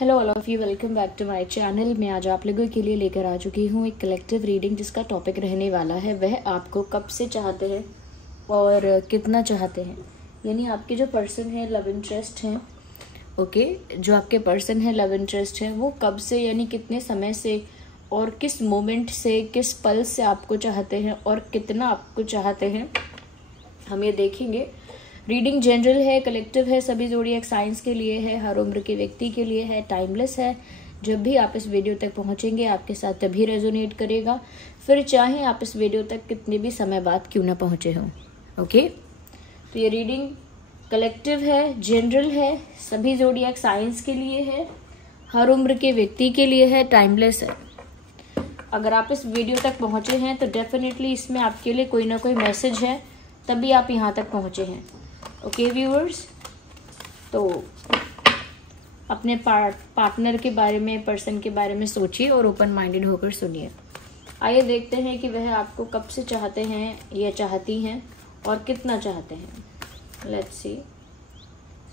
Hello all of you, welcome back to my channel. मैं आज आप लोगों के लिए लेकर आ चुकी हूँ एक कलेक्टिव रीडिंग, जिसका टॉपिक रहने वाला है वह आपको कब से चाहते हैं और कितना चाहते हैं। यानी आपके जो पर्सन है, लव इंटरेस्ट हैं, ओके, जो आपके पर्सन है लव इंटरेस्ट हैं, वो कब से यानी कितने समय से और किस मोमेंट से, किस पल से आपको चाहते हैं और कितना आपको चाहते हैं, हम ये देखेंगे। रीडिंग जनरल है, कलेक्टिव है, सभी ज़ोडिएक साइंस के लिए है, हर उम्र के व्यक्ति के लिए है, टाइमलेस है। जब भी आप इस वीडियो तक पहुंचेंगे आपके साथ तभी रेजोनेट करेगा, फिर चाहे आप इस वीडियो तक कितने भी समय बाद क्यों ना पहुंचे हों। ओके, तो ये रीडिंग कलेक्टिव है, जनरल है, सभी ज़ोडिएक साइंस के लिए है, हर उम्र के व्यक्ति के लिए है, टाइमलेस है। अगर आप इस वीडियो तक पहुंचे हैं तो डेफिनेटली इसमें आपके लिए कोई ना कोई मैसेज है, तभी आप यहाँ तक पहुंचे हैं। ओके व्यूअर्स, तो अपने पार्टनर के बारे में, पर्सन के बारे में सोचिए और ओपन माइंडेड होकर सुनिए। आइए देखते हैं कि वह आपको कब से चाहते हैं या चाहती हैं और कितना चाहते हैं। Let's see.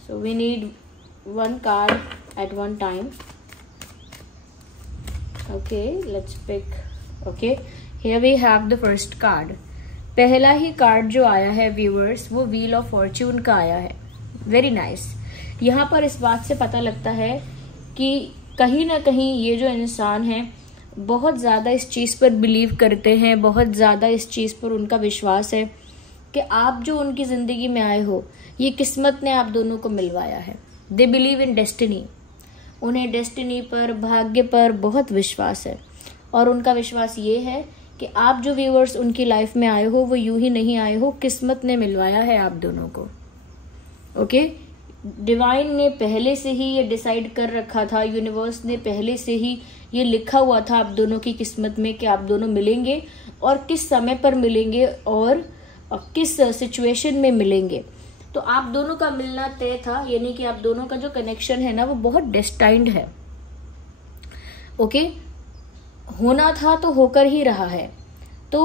So we need one card at one time. Okay, let's pick. Okay, here we have the first card. पहला ही कार्ड जो आया है व्यूअर्स, वो व्हील ऑफ फॉर्च्यून का आया है। Very nice. यहाँ पर इस बात से पता लगता है कि कहीं ना कहीं ये जो इंसान है बहुत ज़्यादा इस चीज़ पर बिलीव करते हैं, बहुत ज़्यादा इस चीज़ पर उनका विश्वास है कि आप जो उनकी ज़िंदगी में आए हो, ये किस्मत ने आप दोनों को मिलवाया है। They believe in destiny. उन्हें डेस्टिनी पर, भाग्य पर बहुत विश्वास है और उनका विश्वास ये है कि आप जो व्यूअर्स उनकी लाइफ में आए हो वो यूं ही नहीं आए हो, किस्मत ने मिलवाया है आप दोनों को। ओके, डिवाइन ने पहले से ही ये डिसाइड कर रखा था, यूनिवर्स ने पहले से ही ये लिखा हुआ था आप दोनों की किस्मत में कि आप दोनों मिलेंगे और किस समय पर मिलेंगे और किस सिचुएशन में मिलेंगे। तो आप दोनों का मिलना तय था, यानी कि आप दोनों का जो कनेक्शन है ना वो बहुत डेस्टाइंड है। ओके, होना था तो होकर ही रहा है। तो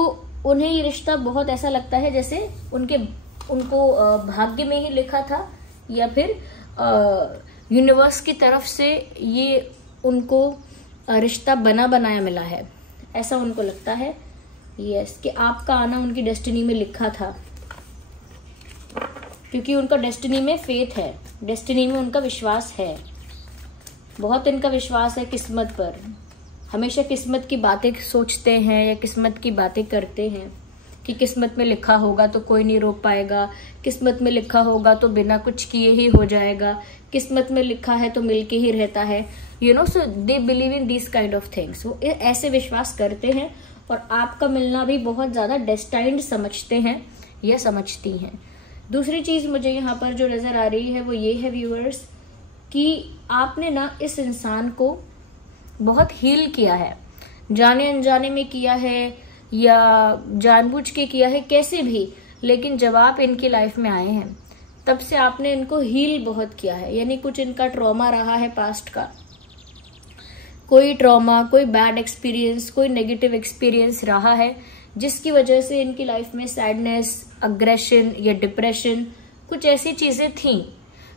उन्हें ये रिश्ता बहुत ऐसा लगता है जैसे उनको भाग्य में ही लिखा था, या फिर यूनिवर्स की तरफ से ये उनको रिश्ता बना बनाया मिला है, ऐसा उनको लगता है। यस, कि आपका आना उनकी डेस्टिनी में लिखा था, क्योंकि उनका डेस्टिनी में फेथ है, डेस्टिनी में उनका विश्वास है, बहुत इनका विश्वास है किस्मत पर। हमेशा किस्मत की बातें सोचते हैं या किस्मत की बातें करते हैं कि किस्मत में लिखा होगा तो कोई नहीं रोक पाएगा, किस्मत में लिखा होगा तो बिना कुछ किए ही हो जाएगा, किस्मत में लिखा है तो मिलके ही रहता है। You know, so they believe in this kind of things. वो ऐसे विश्वास करते हैं और आपका मिलना भी बहुत ज़्यादा डेस्टाइंड समझते हैं या समझती हैं। दूसरी चीज़ मुझे यहाँ पर जो नज़र आ रही है वो ये है व्यूअर्स कि आपने ना इस इंसान को बहुत हील किया है, जाने अनजाने में किया है या जानबूझ के किया है, कैसे भी, लेकिन जब आप इनकी लाइफ में आए हैं तब से आपने इनको हील बहुत किया है। यानी कुछ इनका ट्रॉमा रहा है पास्ट का, कोई ट्रॉमा, कोई बैड एक्सपीरियंस, कोई नेगेटिव एक्सपीरियंस रहा है, जिसकी वजह से इनकी लाइफ में सैडनेस, अग्रेशन या डिप्रेशन, कुछ ऐसी चीज़ें थीं,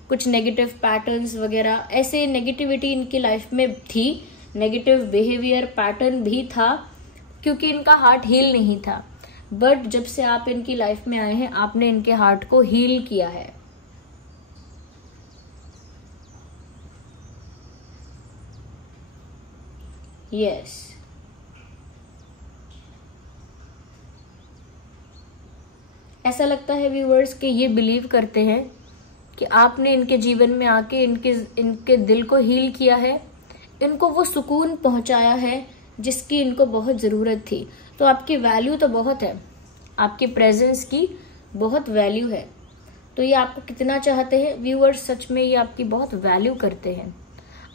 कुछ नेगेटिव पैटर्न्स वगैरह, ऐसे नेगेटिविटी इनकी लाइफ में थी, नेगेटिव बिहेवियर पैटर्न भी था, क्योंकि इनका हार्ट हील नहीं था। बट जब से आप इनकी लाइफ में आए हैं आपने इनके हार्ट को हील किया है। यस, ऐसा लगता है व्यूअर्स कि ये बिलीव करते हैं कि आपने इनके जीवन में आके इनके दिल को हील किया है, इनको वो सुकून पहुंचाया है जिसकी इनको बहुत ज़रूरत थी। तो आपकी वैल्यू तो बहुत है, आपकी प्रेजेंस की बहुत वैल्यू है। तो ये आपको कितना चाहते हैं व्यूअर्स, सच में ये आपकी बहुत वैल्यू करते हैं,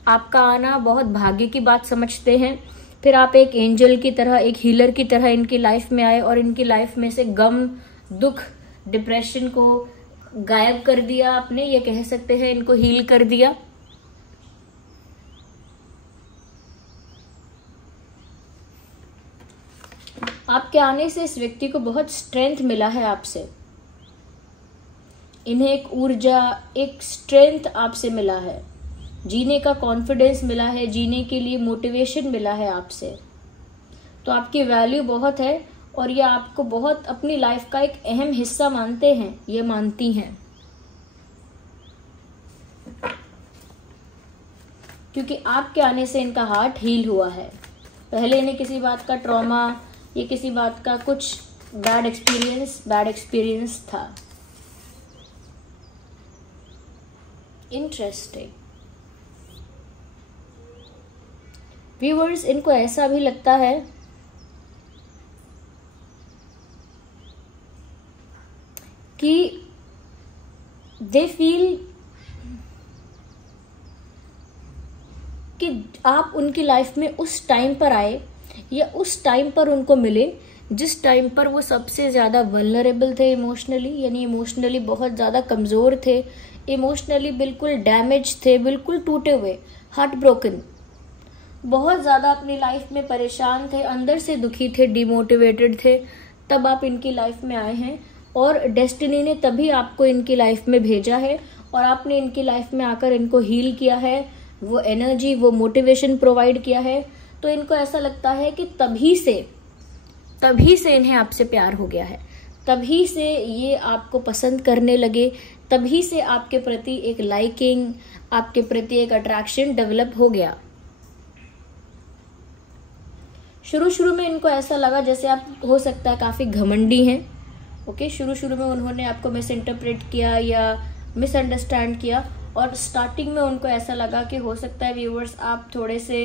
आपका आना बहुत भाग्य की बात समझते हैं। फिर आप एक एंजल की तरह, एक हीलर की तरह इनकी लाइफ में आए और इनकी लाइफ में से गम, दुख, डिप्रेशन को गायब कर दिया आपने, ये कह सकते हैं इनको हील कर दिया। आपके आने से इस व्यक्ति को बहुत स्ट्रेंथ मिला है आपसे, इन्हें एक ऊर्जा, एक स्ट्रेंथ आपसे मिला है। जीने का कॉन्फिडेंस मिला है, जीने के लिए मोटिवेशन मिला है आपसे, तो आपकी वैल्यू बहुत है और ये आपको बहुत अपनी लाइफ का एक अहम हिस्सा मानते हैं, ये मानती हैं, क्योंकि आपके आने से इनका हार्ट हील हुआ है। पहले इन्हें किसी बात का ट्रॉमा या किसी बात का कुछ बैड एक्सपीरियंस था। इंटरेस्टिंग व्यूअर्स, इनको ऐसा भी लगता है कि दे फील कि आप उनकी लाइफ में उस टाइम पर आए या उस टाइम पर उनको मिले जिस टाइम पर वो सबसे ज़्यादा वल्नरेबल थे इमोशनली, यानी इमोशनली बहुत ज़्यादा कमज़ोर थे, इमोशनली बिल्कुल डैमेज थे, बिल्कुल टूटे हुए, हार्ट ब्रोकन, बहुत ज़्यादा अपनी लाइफ में परेशान थे, अंदर से दुखी थे, डिमोटिवेटेड थे। तब आप इनकी लाइफ में आए हैं और डेस्टिनी ने तभी आपको इनकी लाइफ में भेजा है और आपने इनकी लाइफ में आकर इनको हील किया है, वो एनर्जी, वो मोटिवेशन प्रोवाइड किया है। तो इनको ऐसा लगता है कि तभी से इन्हें आपसे प्यार हो गया है, तभी से ये आपको पसंद करने लगे, तभी से आपके प्रति एक लाइकिंग, आपके प्रति एक अट्रैक्शन डेवलप हो गया। शुरू में इनको ऐसा लगा जैसे आप हो सकता है काफी घमंडी हैं। ओके, शुरू में उन्होंने आपको मिस इंटरप्रेट किया या मिसअंडरस्टैंड किया और स्टार्टिंग में उनको ऐसा लगा कि हो सकता है व्यूअर्स आप थोड़े से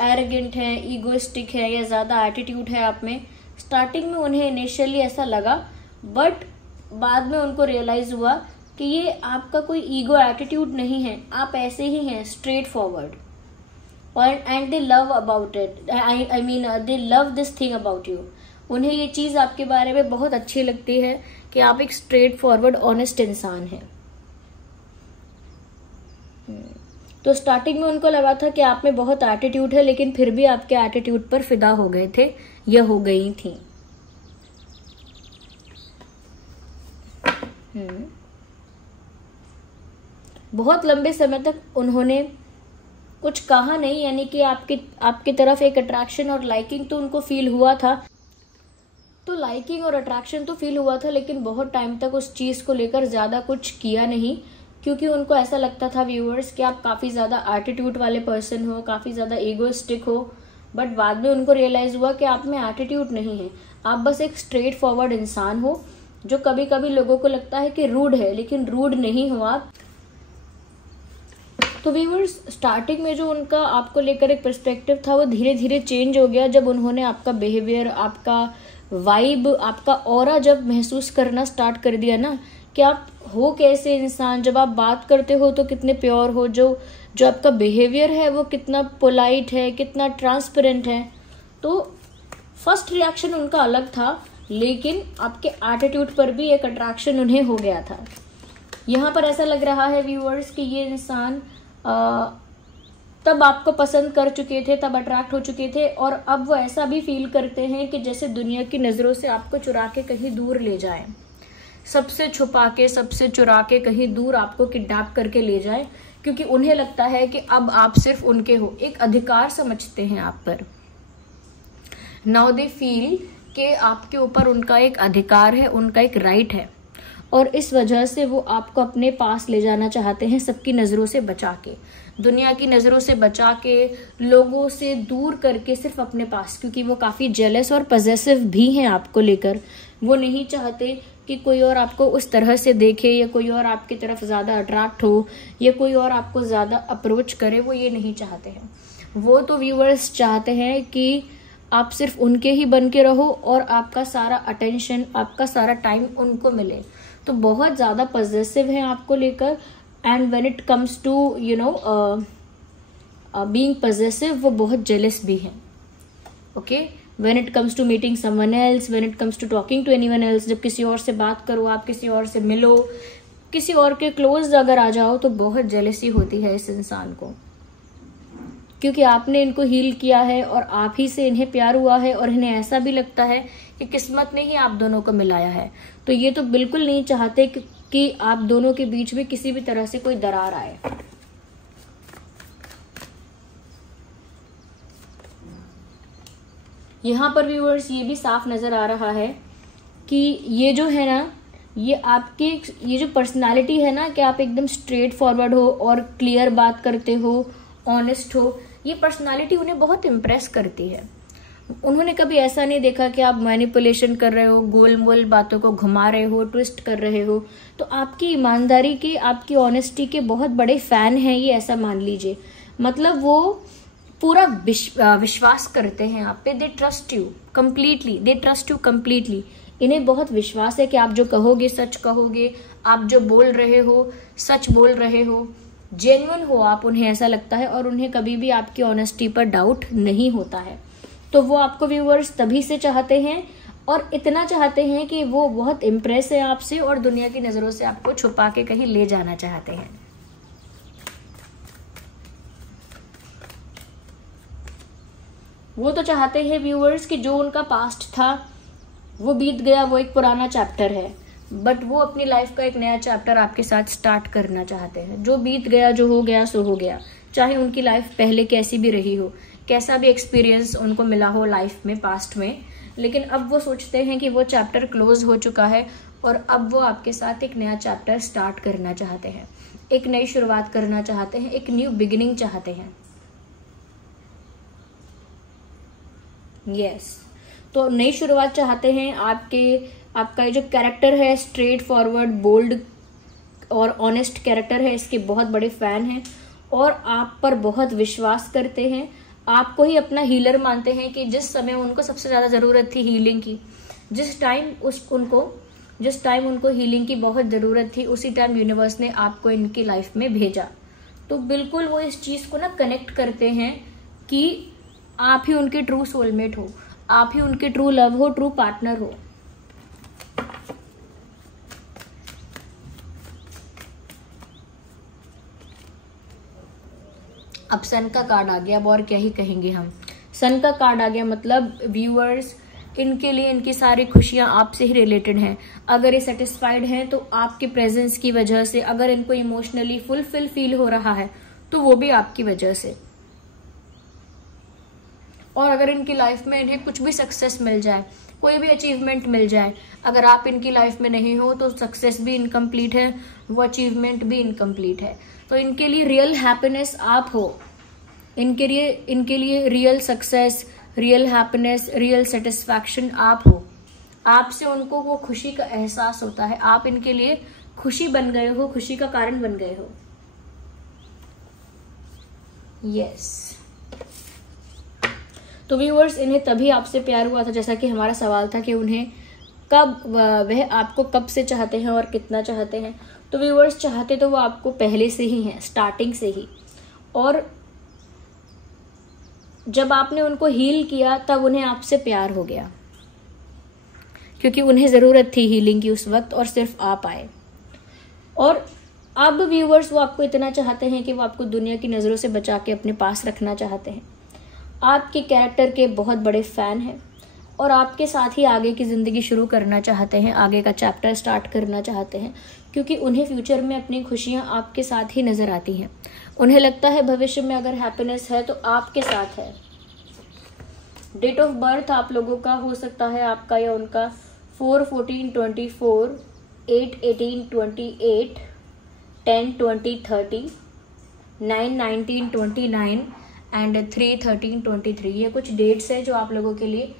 एरोगेंट हैं, ईगोइस्टिक है या ज्यादा एटीट्यूड है आप में। स्टार्टिंग में उन्हें इनिशियली ऐसा लगा, बट बाद में उनको रियलाइज हुआ कि ये आपका कोई ईगो एटीट्यूड नहीं है, आप ऐसे ही हैं, स्ट्रेट फॉरवर्ड। और and they love about it, I mean they love this thing about you. उन्हें ये चीज आपके बारे में बहुत अच्छी लगती है कि आप एक स्ट्रेट फॉरवर्ड ऑनेस्ट इंसान हैं। तो स्टार्टिंग में उनको लगा था कि आप में बहुत एटीट्यूड है, लेकिन फिर भी आपके एटीट्यूड पर फिदा हो गए थे या हो गई थी। बहुत लंबे समय तक उन्होंने कुछ कहा नहीं, यानी कि आपकी तरफ एक अट्रैक्शन और लाइकिंग तो उनको फील हुआ था, तो लाइकिंग और अट्रैक्शन तो फील हुआ था, लेकिन बहुत टाइम तक उस चीज को लेकर ज्यादा कुछ किया नहीं, क्योंकि उनको ऐसा लगता था व्यूअर्स कि आप काफी ज्यादा एटीट्यूड वाले पर्सन हो, काफी ज्यादा ईगोइस्टिक हो। बट बाद में उनको रियलाइज हुआ कि आप में एटीट्यूड नहीं है, आप बस एक स्ट्रेट फॉरवर्ड इंसान हो जो कभी कभी लोगों को लगता है कि रूड है, लेकिन रूड नहीं हो आप। तो व्यूअर्स, स्टार्टिंग में जो उनका आपको लेकर एक पर्सपेक्टिव था वो धीरे धीरे चेंज हो गया जब उन्होंने आपका बिहेवियर, आपका वाइब, आपका ऑरा जब महसूस करना स्टार्ट कर दिया ना कि आप हो कैसे इंसान, जब आप बात करते हो तो कितने प्योर हो, जो आपका बिहेवियर है वो कितना पोलाइट है, कितना ट्रांसपेरेंट है। तो फर्स्ट रिएक्शन उनका अलग था, लेकिन आपके एटीट्यूड पर भी एक अट्रैक्शन उन्हें हो गया था। यहाँ पर ऐसा लग रहा है व्यूअर्स कि ये इंसान तब आपको पसंद कर चुके थे, तब अट्रैक्ट हो चुके थे, और अब वो ऐसा भी फील करते हैं कि जैसे दुनिया की नजरों से आपको चुरा के कहीं दूर ले जाए, सबसे छुपा के, सबसे चुरा के कहीं दूर आपको किडनैप करके ले जाए, क्योंकि उन्हें लगता है कि अब आप सिर्फ उनके हो, एक अधिकार समझते हैं आप पर। नाउ दे फील कि आपके ऊपर उनका एक अधिकार है, उनका एक राइट है, और इस वजह से वो आपको अपने पास ले जाना चाहते हैं, सबकी नजरों से बचा के, दुनिया की नजरों से बचा के, लोगों से दूर करके सिर्फ अपने पास, क्योंकि वो काफी जेलस और पजेसिव भी हैं आपको लेकर। वो नहीं चाहते कि कोई और आपको उस तरह से देखे या कोई और आपकी तरफ ज्यादा अट्रैक्ट हो या कोई और आपको ज्यादा अप्रोच करे, वो ये नहीं चाहते हैं। वो तो व्यूअर्स चाहते हैं कि आप सिर्फ उनके ही बन के रहो और आपका सारा अटेंशन, आपका सारा टाइम उनको मिले। तो बहुत ज्यादा पजेसिव है आपको लेकर, and when it comes to being possessive, वो बहुत जेलस भी हैं। Okay, when it comes to meeting someone else, when it comes to talking to anyone else, जब किसी और से बात करो, आप किसी और से मिलो, किसी और के क्लोज अगर आ जाओ, तो बहुत जेलसी होती है इस इंसान को, क्योंकि आपने इनको हील किया है और आप ही से इन्हें प्यार हुआ है, और इन्हें ऐसा भी लगता है कि किस्मत ने ही आप दोनों को मिलाया है। तो ये तो बिल्कुल नहीं चाहते कि आप दोनों के बीच में किसी भी तरह से कोई दरार आए। यहाँ पर व्यूअर्स ये भी साफ नजर आ रहा है कि ये जो है ना, ये आपकी ये जो पर्सनालिटी है ना, कि आप एकदम स्ट्रेट फॉरवर्ड हो और क्लियर बात करते हो, ऑनेस्ट हो, ये पर्सनालिटी उन्हें बहुत इम्प्रेस करती है। उन्होंने कभी ऐसा नहीं देखा कि आप मैनिपुलेशन कर रहे हो, गोल मोल बातों को घुमा रहे हो, ट्विस्ट कर रहे हो। तो आपकी ईमानदारी के, आपकी ऑनेस्टी के बहुत बड़े फैन हैं ये, ऐसा मान लीजिए। मतलब वो पूरा विश्वास करते हैं आप पे। They trust you completely. इन्हें बहुत विश्वास है कि आप जो कहोगे सच कहोगे, आप जो बोल रहे हो सच बोल रहे हो, जेन्युइन हो आप, उन्हें ऐसा लगता है। और उन्हें कभी भी आपकी ऑनेस्टी पर डाउट नहीं होता है। तो वो आपको व्यूअर्स तभी से चाहते हैं, और इतना चाहते हैं कि वो बहुत इम्प्रेस है आपसे और दुनिया की नजरों से आपको छुपा के कहीं ले जाना चाहते हैं। वो तो चाहते हैं व्यूअर्स कि जो उनका पास्ट था वो बीत गया, वो एक पुराना चैप्टर है, बट वो अपनी लाइफ का एक नया चैप्टर आपके साथ स्टार्ट करना चाहते हैं। जो बीत गया, जो हो गया सो हो गया, चाहे उनकी लाइफ पहले कैसी भी रही हो, कैसा भी एक्सपीरियंस उनको मिला हो लाइफ में, पास्ट में, लेकिन अब वो सोचते हैं कि वो चैप्टर क्लोज हो चुका है और अब वो आपके साथ एक नया चैप्टर स्टार्ट करना चाहते हैं, एक नई शुरुआत करना चाहते हैं, एक न्यू बिगिनिंग चाहते हैं। यस, तो नई शुरुआत चाहते हैं। आपका ये जो कैरेक्टर है, स्ट्रेट फॉरवर्ड, बोल्ड और ऑनेस्ट कैरेक्टर है, इसके बहुत बड़े फैन हैं और आप पर बहुत विश्वास करते हैं। आपको ही अपना हीलर मानते हैं कि जिस समय उनको सबसे ज्यादा जरूरत थी हीलिंग की, जिस टाइम उनको हीलिंग की बहुत जरूरत थी, उसी टाइम यूनिवर्स ने आपको इनकी लाइफ में भेजा। तो बिल्कुल वो इस चीज को ना कनेक्ट करते हैं कि आप ही उनके ट्रू सोलमेट हो, आप ही उनके ट्रू लव हो, ट्रू पार्टनर हो। अब सन का कार्ड आ गया। अब और क्या ही कहेंगे हम। सन का कार्ड आ गया मतलब व्यूअर्स, इनके लिए इनकी सारी खुशियां आपसे ही रिलेटेड हैं। अगर ये सेटिस्फाइड हैं तो आपके प्रेजेंस की वजह से, अगर इनको इमोशनली फुलफिल फील हो रहा है तो वो भी आपकी वजह से। और अगर इनकी लाइफ में इन्हें कुछ भी सक्सेस मिल जाए, कोई भी अचीवमेंट मिल जाए, अगर आप इनकी लाइफ में नहीं हो तो सक्सेस भी इनकम्प्लीट है, वो अचीवमेंट भी इनकम्प्लीट है। तो इनके लिए रियल हैप्पीनेस आप हो, इनके लिए real success, real happiness, real satisfaction आप हो। आपसे उनको वो खुशी का एहसास होता है, आप इनके लिए खुशी बन गए हो, खुशी का कारण बन गए हो। यस, तो व्यूअर्स, इन्हें तभी आपसे प्यार हुआ था, जैसा कि हमारा सवाल था कि उन्हें वह आपको कब से चाहते हैं और कितना चाहते हैं। तो व्यूअर्स, चाहते तो वो आपको पहले से ही हैं, स्टार्टिंग से ही। और जब आपने उनको हील किया तब उन्हें आपसे प्यार हो गया, क्योंकि उन्हें जरूरत थी हीलिंग की उस वक्त और सिर्फ आप आए। और अब व्यूअर्स, वो आपको इतना चाहते हैं कि वो आपको दुनिया की नजरों से बचा के अपने पास रखना चाहते हैं। आपके कैरेक्टर के बहुत बड़े फैन हैं और आपके साथ ही आगे की जिंदगी शुरू करना चाहते हैं, आगे का चैप्टर स्टार्ट करना चाहते हैं, क्योंकि उन्हें फ्यूचर में अपनी खुशियां आपके साथ ही नजर आती हैं। उन्हें लगता है भविष्य में अगर हैप्पीनेस है तो आपके साथ है। डेट ऑफ बर्थ आप लोगों का हो सकता है, आपका या उनका 4/14/24, 8/18/28, 10/20/30, 9/19/29 एंड 3/13/23। ये कुछ डेट्स है जो आप लोगों के लिए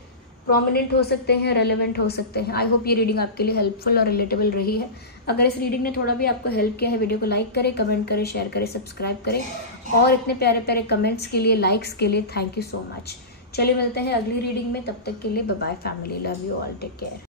प्रोमिनेंट हो सकते हैं, रेलेवेंट हो सकते हैं। आई होप ये रीडिंग आपके लिए हेल्पफुल और रिलेटेबल रही है। अगर इस रीडिंग ने थोड़ा भी आपको हेल्प किया है, वीडियो को लाइक करें, कमेंट करें, शेयर करें, सब्सक्राइब करें। और इतने प्यारे प्यारे कमेंट्स के लिए, लाइक्स के लिए थैंक यू सो मच। चलिए मिलते हैं अगली रीडिंग में, तब तक के लिए bye bye family, love you all, take care.